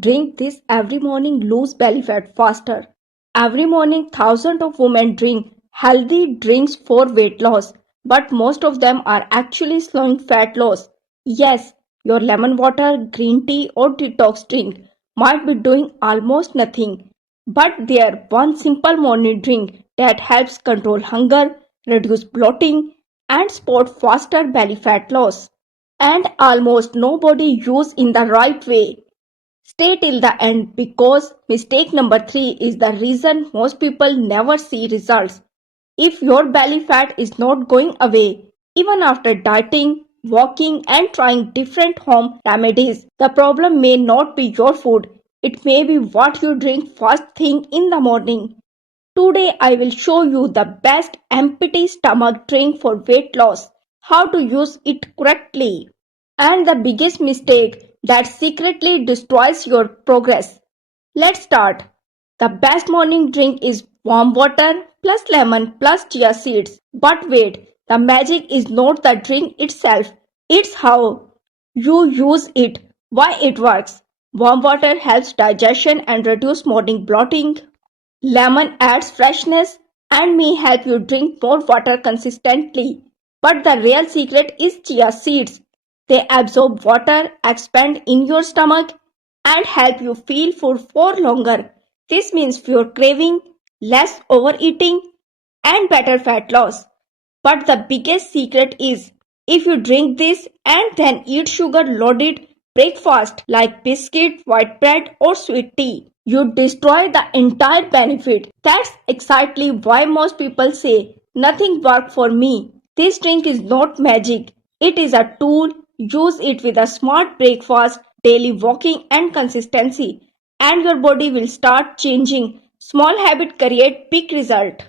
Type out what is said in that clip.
Drink this every morning, lose belly fat faster. Every morning, thousands of women drink healthy drinks for weight loss, but most of them are actually slowing fat loss. Yes, your lemon water, green tea, or detox drink might be doing almost nothing, but there one simple morning drink that helps control hunger, reduce bloating, and support faster belly fat loss. And almost nobody use in the right way. Stay till the end because mistake number 3 is the reason most people never see results. If your belly fat is not going away, even after dieting, walking, and trying different home remedies, the problem may not be your food. It may be what you drink first thing in the morning. Today I will show you the best empty stomach drink for weight loss, how to use it correctly, and the biggest mistake that secretly destroys your progress. Let's start. The best morning drink is warm water plus lemon plus chia seeds. But wait, the magic is not the drink itself, it's how you use it, why it works. Warm water helps digestion and reduce morning bloating. Lemon adds freshness and may help you drink more water consistently. But the real secret is chia seeds. They absorb water, expand in your stomach, and help you feel full for longer. This means fewer craving, less overeating, and better fat loss. But the biggest secret is if you drink this and then eat sugar loaded breakfast like biscuit, white bread, or sweet tea, you destroy the entire benefit. That's exactly why most people say nothing worked for me. This drink is not magic, it is a tool. Use it with a smart breakfast, daily walking, and consistency, and your body will start changing. Small habits create big result.